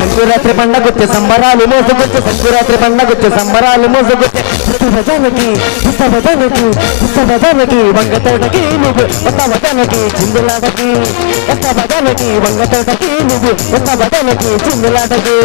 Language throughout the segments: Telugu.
సంకురాత్రి పండగొచ్చే సంబరాలు మోసుకొచ్చే సంకురాత్రి పండగొచ్చే సంబరాలు మోసుకొచ్చే బదనకి వంగ తోటకి నువ్వు కొత్త బదనకి చిందులాటకి కొత్త బదనకి వంగ తోటకి నువ్వు కొత్త బదనకి చిందులాటకి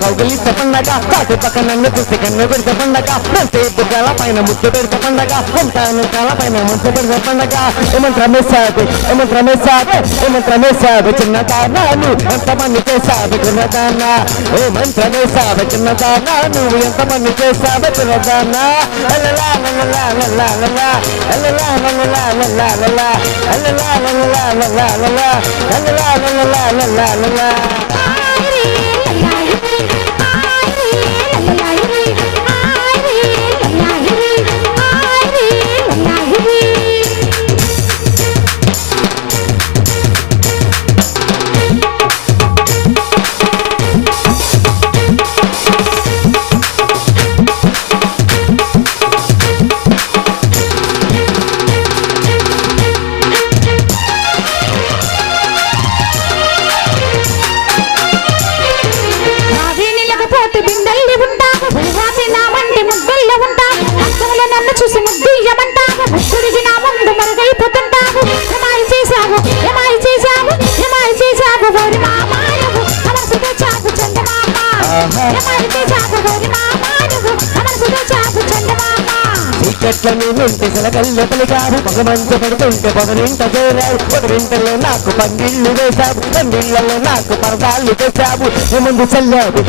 కౌగలిత పండగ కాటి పక్క నన్ను చూసి కన్ను పెడితే పండగ సేపు కాల పైన ముద్దు పెడితే పండగ ఉంటాను కాల పైన ముద్దు పెడితే పండగ ఏమంత్రమేశాబే చిన్నదానాను ఎంతమంది చేశాబే చిన్నదానా ఏమంత్రమేశాబే చిన్నదానా నువ్వు ఎంతమంది చేశాబే చిన్నదానా సెలగల్లో పలికారు పగమంచ పడుతుంటే పొగరింట చేరావు పొగరింటలో నాకు పంగిళ్ళు వేశావు పంగిళ్లలో నాకు పరదాలు తెచ్చావు ఏమందు చల్లావు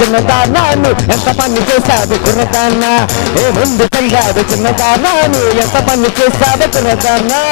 చిన్నదానాను ఎంత పని చేశావు కుర్రదాన్నా ఏమందు చల్లావు చిన్నదానాను ఎంత పని చేశావు కుర్రదాన్నా